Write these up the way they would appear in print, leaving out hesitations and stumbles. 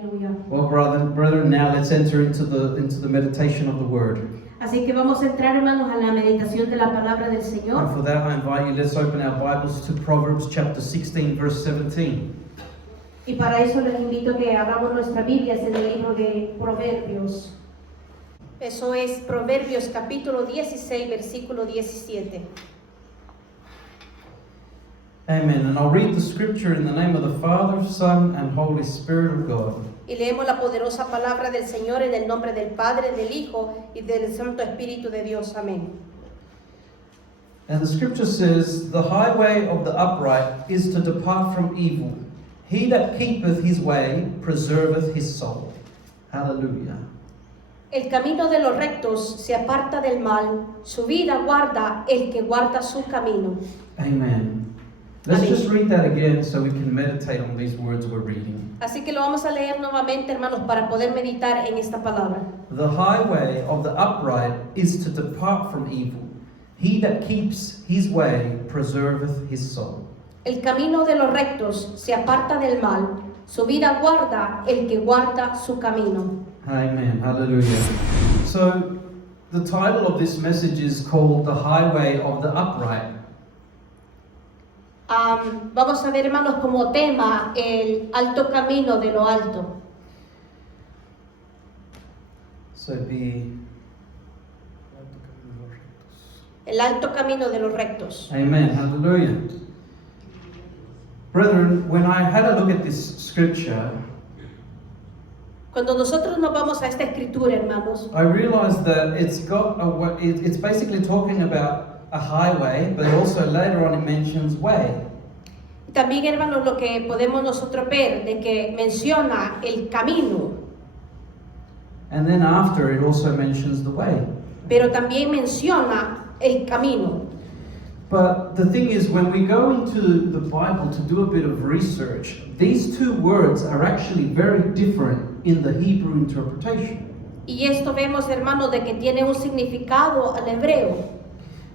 Aleluya. Well, brethren, now let's enter into the meditation of the word. Así que vamos a entrar, hermanos, a la meditación de la palabra del And Señor. for that, I invite you, let's open our Bibles to Proverbs chapter 16, verse 17. Y para eso les invito a que abramos nuestras Biblias en el libro de Proverbios. Eso es Proverbios capítulo 16, versículo 17. Amen. And I'll read the scripture in the name of the Father, Son, and Holy Spirit of God. Y leemos la poderosa palabra del Señor en el nombre del Padre, del Hijo y del Santo Espíritu de Dios. Amén. And the scripture says, "The highway of the upright is to depart from evil. He that keepeth his way preserveth his soul." Hallelujah. El camino de los rectos se aparta del mal, su vida guarda el que guarda su camino. Amen. Let's Amén. just read that again so we can meditate on these words we're reading. Así que lo vamos a leer nuevamente, hermanos, para poder meditar en esta palabra. The highway of the upright is to depart from evil. He that keeps his way preserveth his soul. El camino de los rectos se aparta del mal, su vida guarda el que guarda su camino. Amen. Hallelujah. So, the title of this message is called The Highway of the Upright. Vamos a ver, hermanos, como tema el alto camino de lo alto. So be El alto camino de los rectos. Amen. Hallelujah. Brethren, when I had a look at this scripture, Cuando nosotros nos vamos a esta escritura, hermanos, I realized that it's basically talking about a highway, but also later on it mentions way. también, hermanos, lo que podemos nosotros ver de que menciona el camino, And then after it also mentions the way. pero también menciona el camino. But the thing is, when we go into the Bible to do a bit of research, these two words are actually very different in the Hebrew interpretation. Y esto vemos, hermanos, de que tiene un significado al hebreo.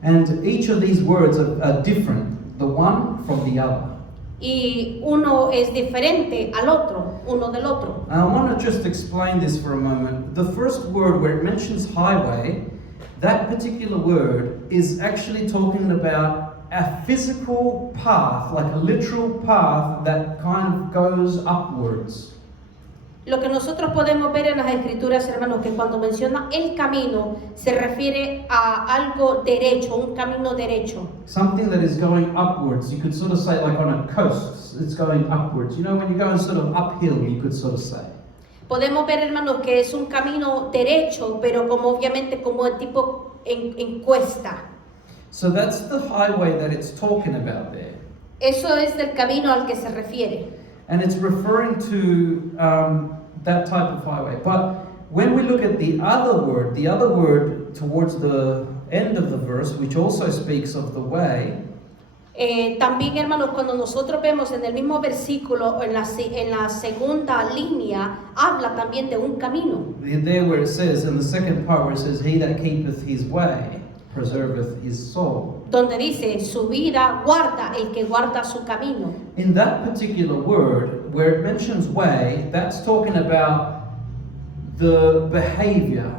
And each of these words are different, the one from the other. Y uno es diferente al otro, uno del otro. Now, I want to just explain this for a moment. The first word where it mentions highway, that particular word is actually talking about a physical path, like a literal path that kind of goes upwards. Lo que nosotros podemos ver en las escrituras, hermanos, que cuando menciona el camino se refiere a algo derecho, un camino derecho. Something that is going upwards. You could sort of say, like on a coast, it's going upwards. You know, when you're going sort of uphill, you could sort of say. Podemos ver, hermanos, que es un camino derecho, pero como obviamente como el tipo en cuesta. So that's the highway that it's talking about there. Eso es del camino al que se refiere. And it's referring to that type of highway. But when we look at the other word towards the end of the verse, which also speaks of the way, También, hermanos, cuando nosotros vemos en el mismo versículo, en la segunda línea, habla también de un camino. there where it says, in the second part where it says, "He that keepeth his way preserveth his soul." Donde dice, su vida guarda el que guarda su camino. In that particular word, where it mentions way, that's talking about the behavior,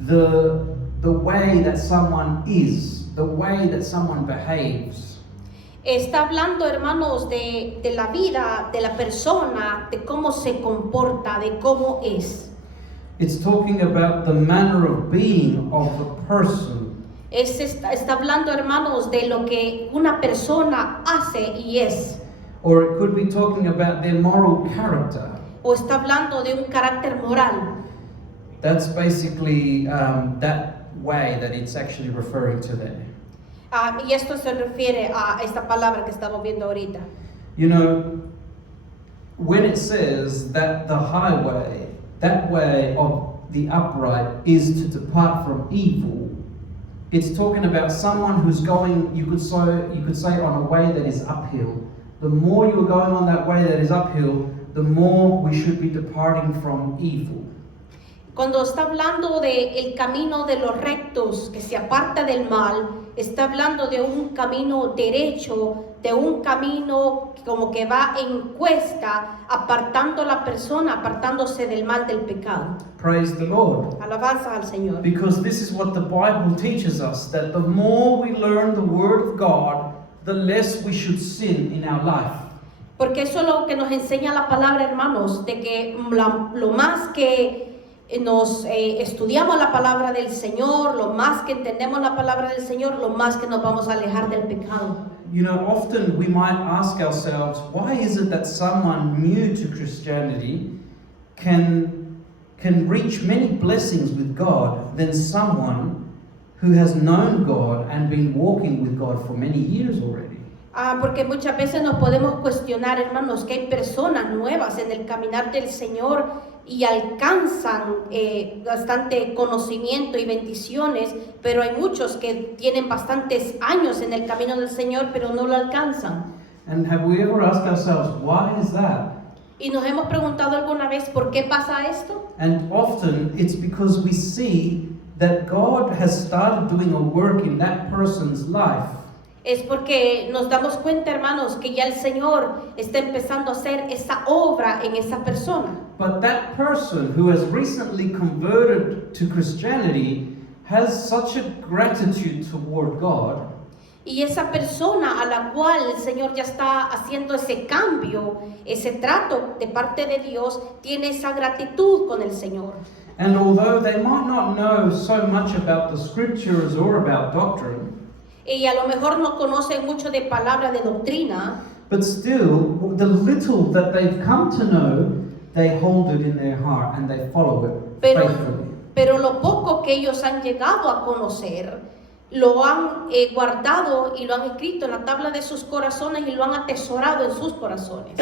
the way that someone is, the way that someone behaves. Está hablando, hermanos, de la vida de la persona, de cómo se comporta, de cómo es. It's talking about the manner of being of the person. Está hablando, hermanos, de lo que una persona hace y es. Or it could be talking about their moral character. O está hablando de un carácter moral. That's basically that way that it's actually referring to there. Y esto se refiere a esta palabra que estamos viendo ahorita. You know, when it says that the highway, that way of the upright is to depart from evil, it's talking about someone who's going, you could say on a way that is uphill. The more you're going on that way that is uphill, the more we should be departing from evil. Cuando está hablando de el camino de los rectos que se aparta del mal, está hablando de un camino derecho, de un camino como que va en cuesta, apartando a la persona, apartándose del mal del pecado. Praise the Lord. Alabanza al Señor. Because this is what the Bible teaches us, that the more we learn the Word of God, the less we should sin in our life. Porque eso es lo que nos enseña la palabra, hermanos, de que lo más que nos estudiamos la palabra del Señor, lo más que entendemos la palabra del Señor, lo más que nos vamos a alejar del pecado. You know, often we might ask ourselves, why is it that someone new to Christianity can reach many blessings with God than someone who has known God and been walking with God for many years already? Porque muchas veces nos podemos cuestionar, hermanos, que hay personas nuevas en el caminar del Señor y alcanzan bastante conocimiento y bendiciones, pero hay muchos que tienen bastantes años en el camino del Señor, pero no lo alcanzan. And have we ever asked ourselves, why is that? Y nos hemos preguntado alguna vez, ¿por qué pasa esto? And often it's because we see that God has started doing a work in that person's life. Es porque nos damos cuenta, hermanos, que ya el Señor está empezando a hacer esa obra en esa persona. But that person who has recently converted to Christianity has such a gratitude toward God. Y esa persona a la cual el Señor ya está haciendo ese cambio, ese trato de parte de Dios, tiene esa gratitud con el Señor. And although they might not know so much about the scriptures or about doctrine, Y a lo mejor no conocen mucho de palabra de doctrina, but still, the little that they've come to know, they hold it in their heart and they follow it faithfully. pero lo poco que ellos han llegado a conocer, lo han guardado y lo han escrito en la tabla de sus corazones y lo han atesorado en sus corazones.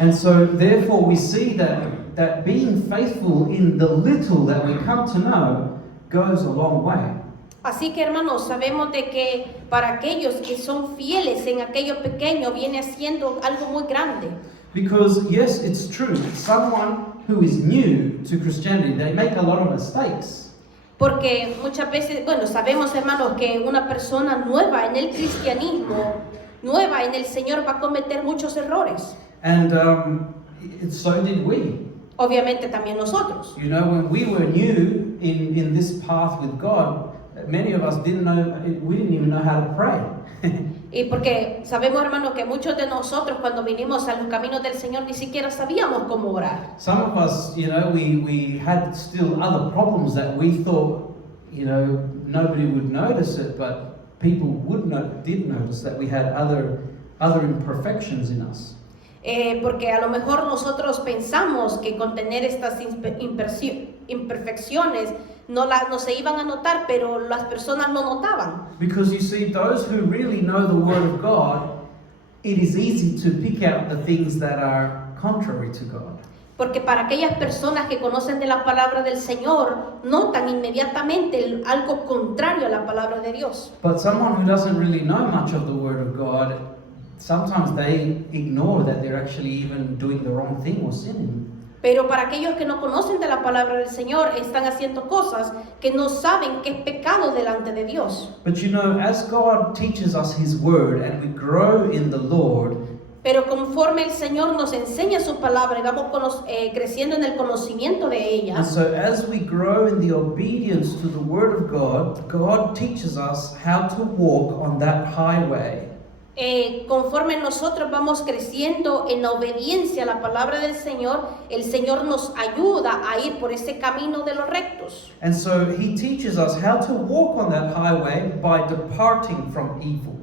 And so, therefore, we see that being faithful in the little that we come to know goes a long way. Así que, hermanos, sabemos de que para aquellos que son fieles en aquello pequeño viene siendo algo muy grande. Because yes, it's true, someone who is new to Christianity, they make a lot of mistakes. Porque muchas veces, bueno, sabemos, hermanos, que una persona nueva en el cristianismo, nueva en el Señor, va a cometer muchos errores. And so did we. Obviamente también nosotros. You know, when we were new in this path with God, many of us didn't even know how to pray. Y porque sabemos, hermanos, que muchos de nosotros cuando vinimos a los caminos del Señor ni siquiera sabíamos cómo orar. Some of us, you know, we had still other problems that we thought, you know, nobody would notice it, but people did notice that we had other imperfections in us. Porque a lo mejor nosotros pensamos que con tener estas imperfecciones no se iban a notar, pero las personas lo notaban. Because you see, those who really know the Word of God, it is easy to pick out the things that are contrary to God. Porque para aquellas personas que conocen de la palabra del Señor, notan inmediatamente algo contrario a la palabra de Dios. But someone who doesn't really know much of the Word of God, sometimes they ignore that they're actually even doing the wrong thing or sinning. Pero para aquellos que no conocen de la palabra del Señor, están haciendo cosas que no saben que es pecado delante de Dios. But you know, as God teaches us His Word and we grow in the Lord, pero conforme el Señor nos enseña su palabra y vamos creciendo en el conocimiento de ella, and so as we grow in the obedience to the Word of God, God teaches us how to walk on that highway. Conforme nosotros vamos creciendo en la obediencia a la palabra del Señor, el Señor nos ayuda a ir por ese camino de los rectos. And so He teaches us how to walk on that highway by departing from evil.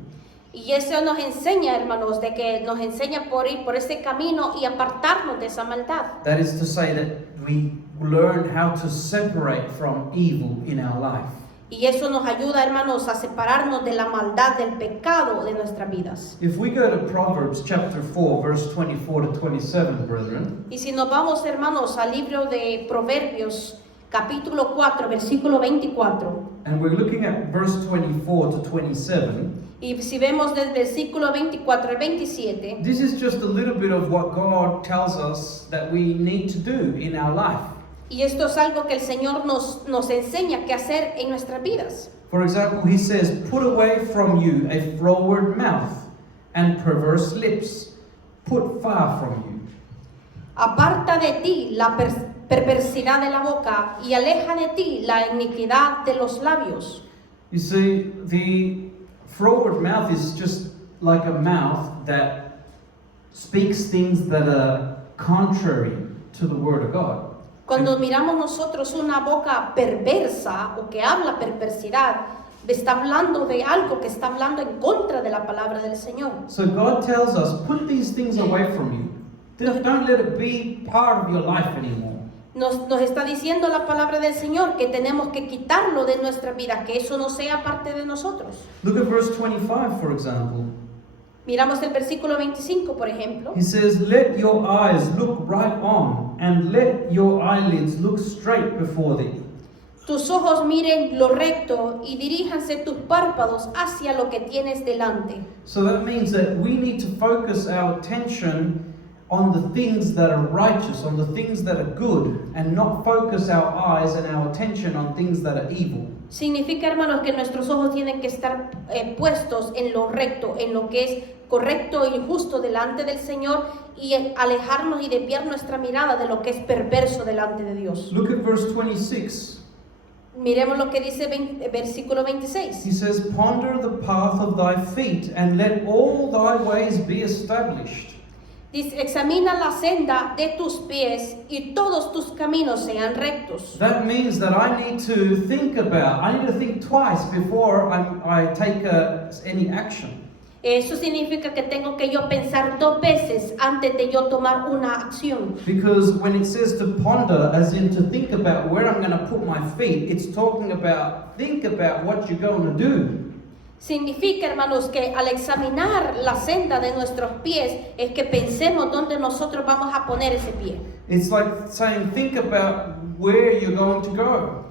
Y eso nos enseña, hermanos, de que nos enseña por ir por ese camino y apartarnos de esa maldad. That is to say that we learn how to separate from evil in our life. Y eso nos ayuda, hermanos, a separarnos de la maldad, del pecado de nuestras vidas. If we go to Proverbs chapter 4, verse 24 to 27, brethren, Y si nos vamos, hermanos, al libro de Proverbios, capítulo 4, versículo 24. and we're looking at verse 24 to 27, Y si vemos del versículo 24 al 27, this is just a little bit of what God tells us that we need to do in our life. Y esto es algo que el Señor nos enseña qué hacer en nuestras vidas. For example, he says, "Put away from you a froward mouth and perverse lips. Put far from you." Aparta de ti la perversidad de la boca y aleja de ti la iniquidad de los labios. You see, the froward mouth is just like a mouth that speaks things that are contrary to the word of God. Cuando miramos nosotros una boca perversa o que habla perversidad, está hablando de algo que está hablando en contra de la palabra del Señor. So God tells us, put these things away from you. Don't let it be part of your life anymore. Nos está diciendo la palabra del Señor que tenemos que quitarlo de nuestra vida, que eso no sea parte de nosotros. Look at verse 25, for example. Miramos el versículo 25, por ejemplo. He says, "Let your eyes look right on, and let your eyelids look straight before thee." Tus ojos miren lo recto y diríjanse tus párpados hacia lo que tienes delante. So that means that we need to focus our attention on the things that are righteous, on the things that are good, and not focus our eyes and our attention on things that are evil. Significa, hermanos, que nuestros ojos tienen que estar puestos en lo recto, en lo que es correcto y justo delante del Señor, y alejarnos y desviar nuestra mirada de lo que es perverso delante de Dios. Look at verse 26. Miremos lo que dice versículo 26. He says, "Ponder the path of thy feet, and let all thy ways be established." Dice, examina la senda de tus pies y todos tus caminos sean rectos. That means that I need to think twice before I take any action. Eso significa que tengo que yo pensar 2 veces antes de yo tomar una acción. Because when it says to ponder, as in to think about where I'm going to put my feet, it's talking about think about what you're going to do. Significa, hermanos, que al examinar la senda de nuestros pies es que pensemos dónde nosotros vamos a poner ese pie. It's like saying think about where you're going to go.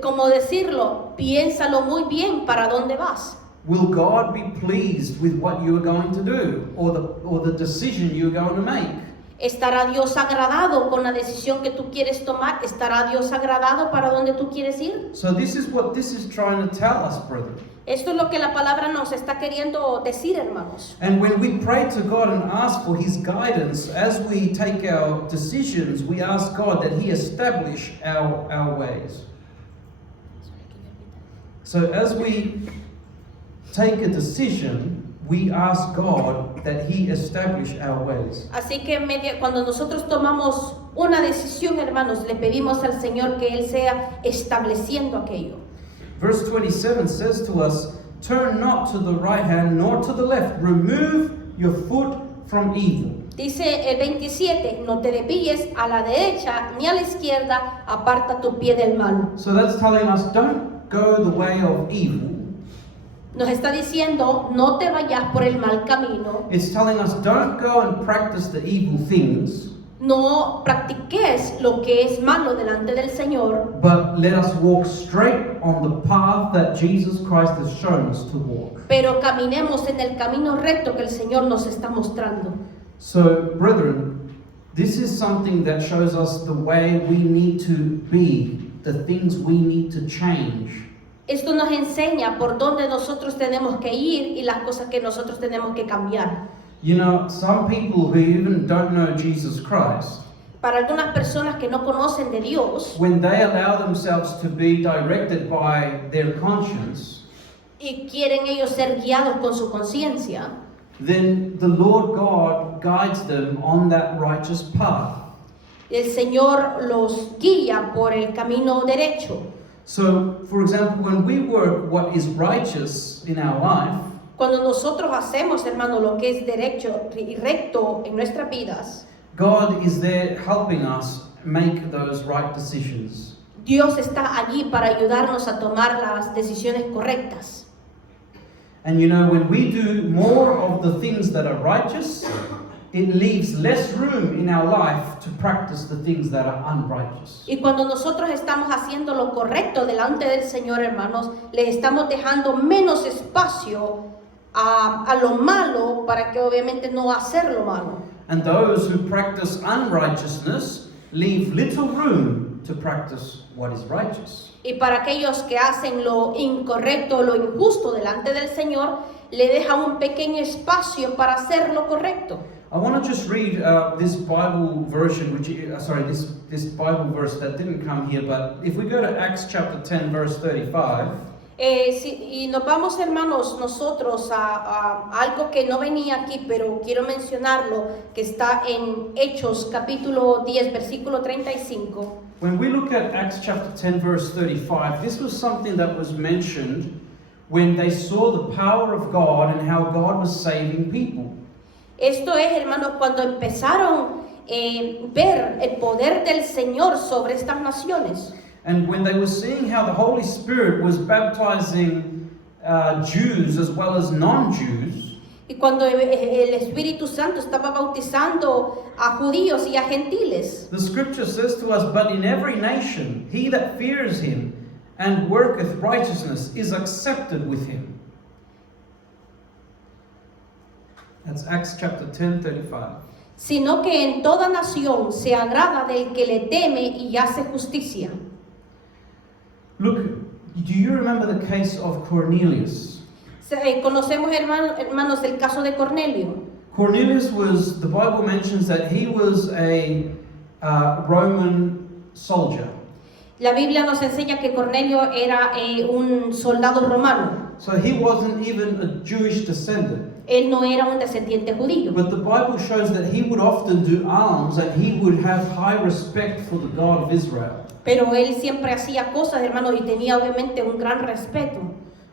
Como decirlo, piénsalo muy bien para dónde vas. Will God be pleased with what you are going to do, or the decision you're going to make? ¿Estará Dios agradado con la decisión que tú quieres tomar? ¿Estará Dios agradado para donde tú quieres ir? So this is what this is trying to tell us, brethren. Esto es lo que la palabra nos está queriendo decir, hermanos. And when we pray to God and ask for His guidance, as we take our decisions, we ask God that He establish our ways. So as we take a decision, we ask God that He establish our ways. Así que cuando nosotros tomamos una decisión, hermanos, le pedimos al Señor que Él sea estableciendo aquello. Verse 27 says to us, "Turn not to the right hand nor to the left. Remove your foot from evil." Dice el 27, no te desvíes a la derecha ni a la izquierda, aparta tu pie del mal. So that's telling us, don't go the way of evil. Nos está diciendo, no te vayas por el mal camino. It's telling us, don't go and practice the evil things. No practiques lo que es malo delante del Señor. But let us walk straight on the path that Jesus Christ has shown us to walk. Pero caminemos en el camino recto que el Señor nos está mostrando. So, brethren, this is something that shows us the way we need to be, the things we need to change. Esto nos enseña por dónde nosotros tenemos que ir y las cosas que nosotros tenemos que cambiar. You know, some people who even don't know Jesus Christ, Para algunas personas que no conocen de Dios when they allow themselves to be directed by their conscience, y quieren ellos ser guiados con su conciencia, then the Lord God guides them on that righteous path. el Señor los guía por el camino derecho. So, for example, when we work what is righteous in our life, Cuando nosotros hacemos, hermano, lo que es derecho y recto en nuestras vidas, God is there helping us make those right decisions. Dios está allí para ayudarnos a tomar las decisiones correctas. And you know, when we do more of the things that are righteous, it leaves less room in our life to practice the things that are unrighteous. Y cuando nosotros estamos haciendo lo correcto delante del Señor, hermanos, le estamos dejando menos espacio a lo malo para que obviamente no hacer lo malo. And those who practice unrighteousness, leave little room to practice what is righteous. Y para aquellos que hacen lo incorrecto, lo injusto delante del Señor, le deja un pequeño espacio para hacer lo correcto. I want to just read this Bible version, this Bible verse that didn't come here, but if we go to Acts chapter 10, verse 35, Y nos vamos, hermanos, nosotros a algo que no venía aquí, pero quiero mencionarlo, que está en Hechos capítulo 10, versículo 35. when we look at Acts chapter 10, verse 35, this was something that was mentioned when they saw the power of God and how God was saving people. Esto es, hermanos, cuando empezaron ver el poder del Señor sobre estas naciones. And when they were seeing how the Holy Spirit was baptizing Jews as well as non-Jews, Y cuando el Espíritu Santo estaba bautizando a judíos y a gentiles, the scripture says to us, "But in every nation, he that fears him and worketh righteousness is accepted with him." That's Acts chapter 10, 35. sino que en toda nación se agrada del que le teme y hace justicia. Look, do you remember the case of Cornelius? Conocemos, hermanos, el caso de Cornelio. Cornelius was, the Bible mentions that he was a Roman soldier. La Biblia nos enseña que Cornelio era un soldado romano. So he wasn't even a Jewish descendant. Él no era un descendiente judío. But the Bible shows that he would often do alms and he would have high respect for the God of Israel. Pero él siempre hacía cosas, hermanos, y tenía obviamente un gran respeto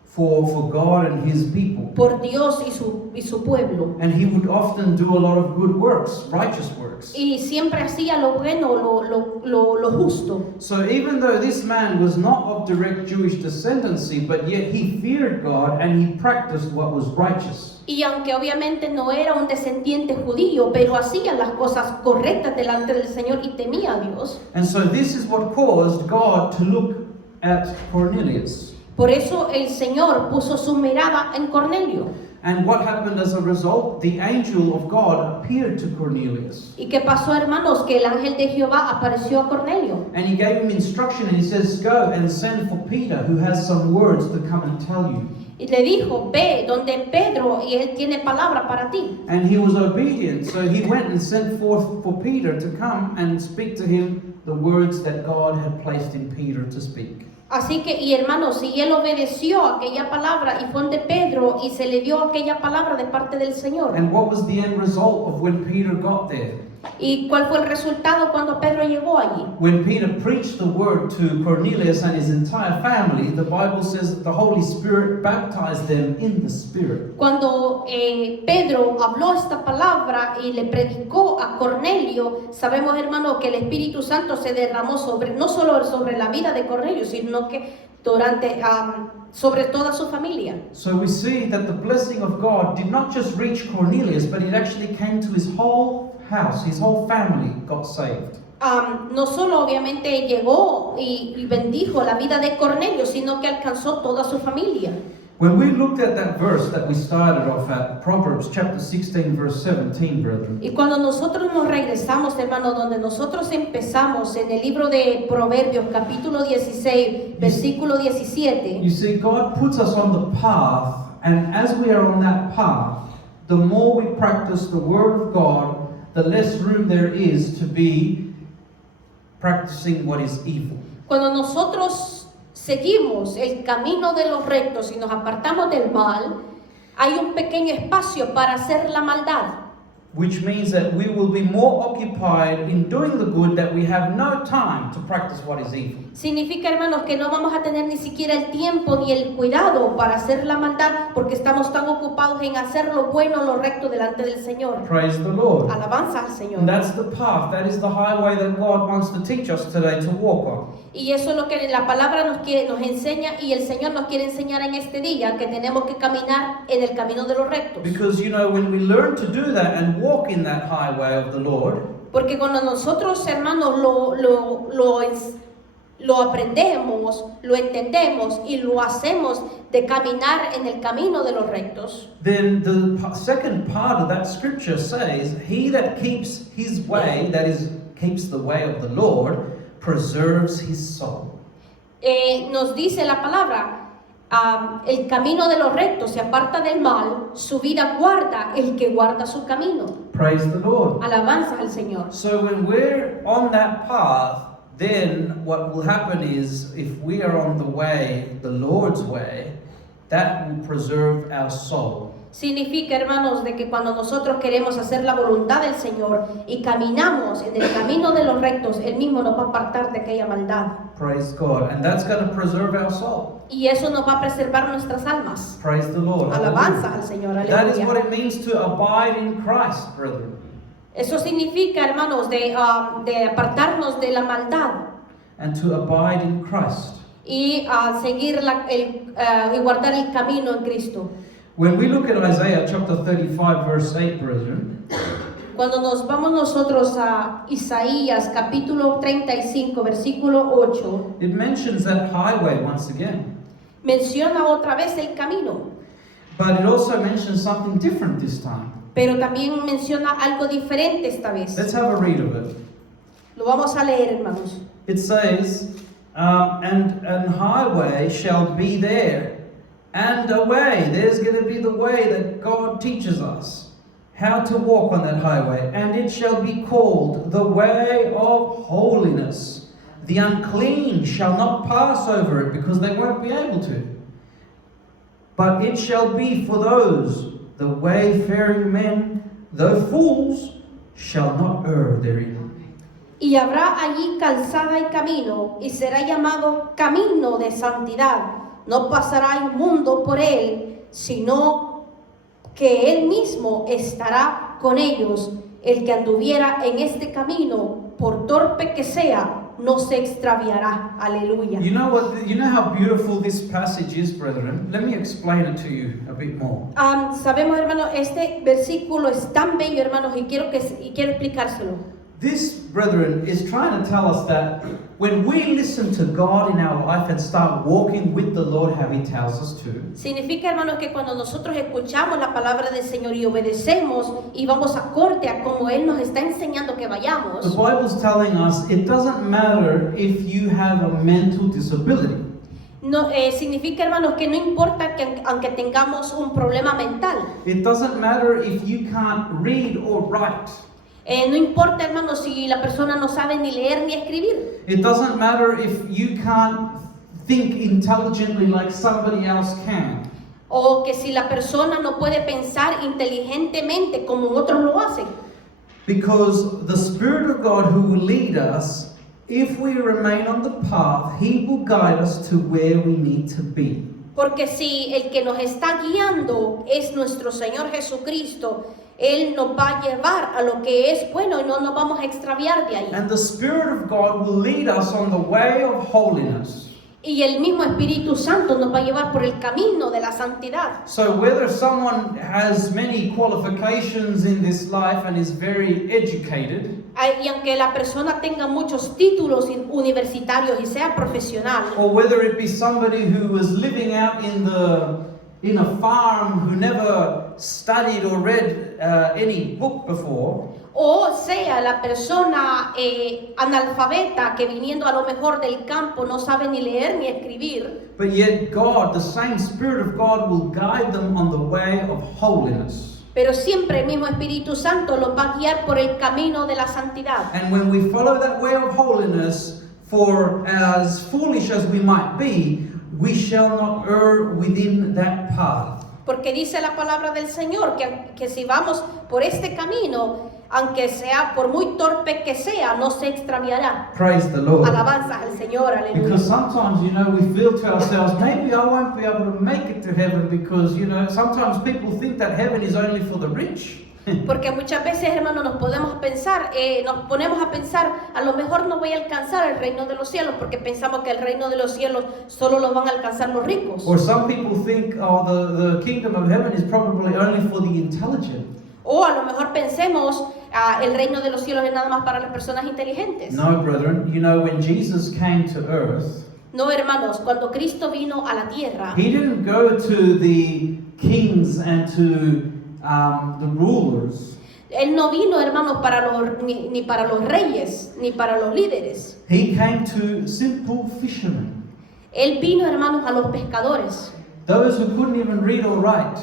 For God and his people. por Dios y su pueblo. And he would often do a lot of good works, righteous works. Y siempre hacía lo bueno, lo justo. So even though this man was not of direct Jewish descendancy, but yet he feared God and he practiced what was righteous. Y aunque obviamente no era un descendiente judío, pero hacía las cosas correctas delante del Señor y temía a Dios. And so this is what caused God to look at Cornelius. Por eso el Señor puso su mirada en Cornelio. And what happened as a result? The angel of God appeared to Cornelius. ¿Y qué pasó, hermanos? Que el ángel de Jehová apareció a Cornelio. And he gave him instruction and he says, "Go and send for Peter, who has some words to come and tell you." Y le dijo, ve donde Pedro y él tiene palabra para ti. And he was obedient, so he went and sent forth for Peter to come and speak to him the words that God had placed in Peter to speak. Así que, y hermanos, si él obedeció aquella palabra y fue donde Pedro y se le dio aquella palabra de parte del Señor. And what was the end result of when Peter got there? ¿Y cuál fue el resultado cuando Pedro llegó allí? When Peter preached the word to Cornelius and his entire family, the Bible says that the Holy Spirit baptized them in the Spirit. Cuando Pedro habló esta palabra y le predicó a Cornelio, sabemos, hermano, que el Espíritu Santo se derramó no solo sobre la vida de Cornelio, sino que sobre toda su familia. So we see that the blessing of God did not just reach Cornelius, but it actually came to his whole house, his whole family got saved. No solo obviamente llegó y bendijo la vida de Cornelio, sino que alcanzó toda su familia. When we looked at that verse that we started off at, Proverbs chapter 16, verse 17, brethren, Y cuando nosotros nos regresamos, hermano, donde nosotros empezamos en el libro de Proverbios, capítulo 16, versículo 17, you see, God puts us on the path, and as we are on that path, the more we practice the Word of God, the less room there is to be practicing what is evil. cuando nosotros seguimos el camino de los rectos y nos apartamos del mal, hay un pequeño espacio para hacer la maldad. Which means that we will be more occupied in doing the good that we have no time to practice what is evil. Significa, hermanos, que no vamos a tener ni siquiera el tiempo ni el cuidado para hacer la maldad porque estamos tan ocupados en hacer lo bueno, lo recto delante del Señor. Praise the Lord. Alabanza al Señor. And that's the path, that is the highway that God wants to teach us today to walk on. Y eso es lo que la palabra nos enseña y el Señor nos quiere enseñar en este día, que tenemos que caminar en el camino de los rectos. Because you know, when we learn to do that and walk in that highway of the Lord, Porque cuando nosotros, hermanos, lo aprendemos, lo entendemos y lo hacemos de caminar en el camino de los rectos, then the second part of that scripture says, he that keeps his way, that is keeps the way of the Lord preserves his soul. Nos dice la palabra, el camino de los rectos se aparta del mal, su vida guarda el que guarda su camino. Praise the Lord. Alabanza al Señor. So when we're on that path, then what will happen is, if we are on the way, the Lord's way, that will preserve our soul. Significa, hermanos, de que cuando nosotros queremos hacer la voluntad del Señor y caminamos en el camino de los rectos, Él mismo nos va a apartar de aquella maldad. Praise God. And that's going to preserve our soul. Y eso nos va a preservar nuestras almas. Praise the Lord. Alabanza al Señor. That is Aleluya. what it means to abide in Christ, brethren. Eso significa, hermanos, de apartarnos de la maldad And to abide in Christ. y seguir y guardar el camino en Cristo. When we look at Isaiah chapter 35, verse 8, brethren, Cuando nos vamos nosotros a Isaías capítulo 35, versículo 8, it mentions that highway once again. menciona otra vez el camino, But it also mentions something different this time. pero también menciona algo diferente esta vez. Let's have a read of it. Lo vamos a leer, hermanos. It says, and highway shall be there, and a way. There's going to be the way that God teaches us how to walk on that highway. And it shall be called the way of holiness. The unclean shall not pass over it, because they won't be able to. But it shall be for those, the wayfaring men, though fools, shall not err therein. Y habrá allí calzada y camino, y será llamado camino de santidad. No pasará inmundo por él, sino que él mismo estará con ellos. El que anduviera en este camino, por torpe que sea, no se extraviará. Aleluya. You know how beautiful this passage is, brethren? Let me explain it to you a bit more. Sabemos, hermanos, este versículo es tan bello, hermanos, y quiero explicárselo. This, brethren, is trying to tell us that when we listen to God in our life and start walking with the Lord how He tells us to, Significa, hermanos, que cuando nosotros escuchamos la palabra del Señor y obedecemos y vamos acorde a como Él nos está enseñando que the vayamos, Bible's telling us it doesn't matter if you have a mental disability. no, significa, hermanos, que no importa que aunque tengamos un problema mental, It doesn't matter if you can't read or write. no importa, hermanos, si la persona no sabe ni leer ni escribir, It doesn't matter if you can't think intelligently like somebody else can. o que si la persona no puede pensar inteligentemente como otros lo hacen. Because the Spirit of God who will lead us, if we remain on the path, He will guide us to where we need to be. Porque si el que nos está guiando es nuestro Señor Jesucristo, Él nos va a llevar a lo que es bueno y no nos vamos a extraviar de ahí. And the Spirit of God will lead us on the way of holiness. Y el mismo Espíritu Santo nos va a llevar por el camino de la santidad. So whether someone has many qualifications in this life and is very educated, Y aunque la persona tenga muchos títulos universitarios y sea profesional, or whether it be somebody who was living out in a farm who never studied or read any book before, o sea la persona analfabeta que viniendo a lo mejor del campo no sabe ni leer ni escribir, but yet God, the same Spirit of God, will guide them on the way of holiness. pero siempre el mismo Espíritu Santo los va a guiar por el camino de la santidad. And when we follow that way of holiness, for as foolish as we might be, we shall not err within that path. Porque dice la palabra del Señor que si vamos por este camino, aunque sea por muy torpe que sea, no se extraviará. Praise the Lord. Alabanza al Señor, aleluya. Because sometimes, we feel to ourselves, maybe I won't be able to make it to heaven because, sometimes people think that heaven is only for the rich. Porque muchas veces, hermanos, nos ponemos a pensar, a lo mejor no voy a alcanzar el reino de los cielos, porque pensamos que el reino de los cielos solo lo van a alcanzar los ricos. Or some people think, the kingdom of heaven is probably only for the intelligent. O a lo mejor pensemos, el reino de los cielos es nada más para las personas inteligentes. No, brethren, when Jesus came to earth, No, hermanos, cuando Cristo vino a la tierra, He didn't go to the kings and to the rulers. Él no vino, hermanos, ni para los reyes, ni para los líderes. He came to simple fishermen, Él vino, hermanos, a los pescadores. those who couldn't even read or write.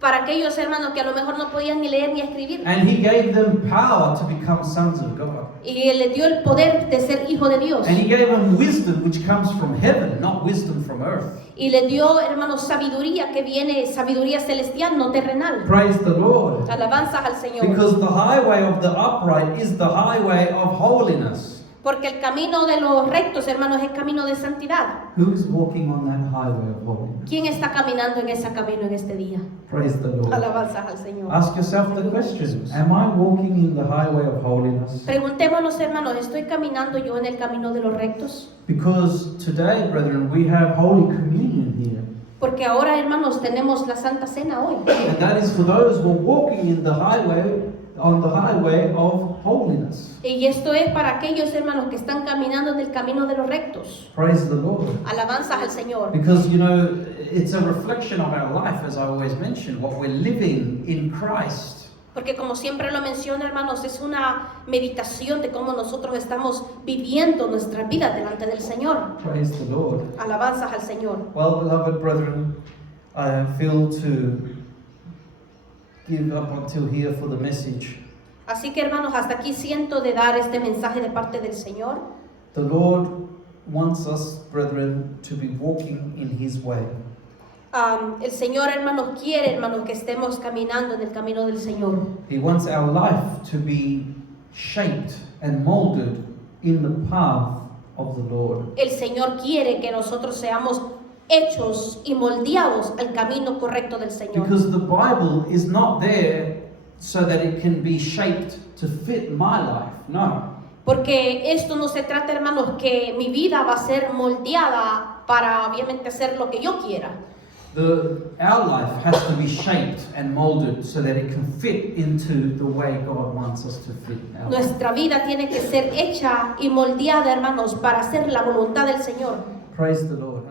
Para aquellos hermanos que a lo mejor no podían ni leer ni escribir. And he gave them power to become sons of God. Y Él les dio el poder de ser hijo de Dios. And he gave them wisdom which comes from heaven, not wisdom from earth. Y les dio, hermanos, sabiduría que viene, sabiduría celestial, no terrenal. Praise the Lord. Alabanzas al Señor. Because the highway of the upright is the highway of holiness. Porque el camino de los rectos, hermanos, es camino de santidad. Who is walking on that highway of holiness? ¿Quién está caminando en ese camino en este día? Praise the Lord. Alabanzas al Señor. Ask yourself the question, am I walking in the highway of holiness? Preguntémonos, hermanos, ¿estoy caminando yo en el camino de los rectos? Because today, brethren, we have Holy Communion here. Porque ahora, hermanos, tenemos la Santa Cena hoy. And that is for those who are walking in the highway, on the highway of holiness. Y esto es para aquellos, hermanos, que están caminando en el camino de los rectos. Praise the Lord. Alabanzas al Señor. Because, you know, it's a reflection of our life, as I always mention, what we're living in Christ. Porque como siempre lo menciono, hermanos, es una meditación de cómo nosotros estamos viviendo nuestra vida delante del Señor. Praise the Lord. Alabanzas al Señor. Well, beloved brethren, I feel to give up until here for the message. Así que, hermanos, hasta aquí siento de dar este mensaje de parte del Señor. The Lord wants us, brethren, to be walking in His way. El Señor, hermanos, quiere, hermanos, que estemos caminando en el camino del Señor. He wants our life to be shaped and molded in the path of the Lord. El Señor quiere que nosotros seamos hechos y moldeados al camino correcto del Señor. Because the Bible is not there so that it can be shaped to fit my life. No. Porque esto no se trata, hermanos, que mi vida va a ser moldeada para obviamente hacer lo que yo quiera. Our life has to be shaped and molded so that it can fit into the way God wants us to fit. Nuestra vida tiene que ser hecha y moldeada, hermanos, para hacer la voluntad del Señor. Praise the Lord.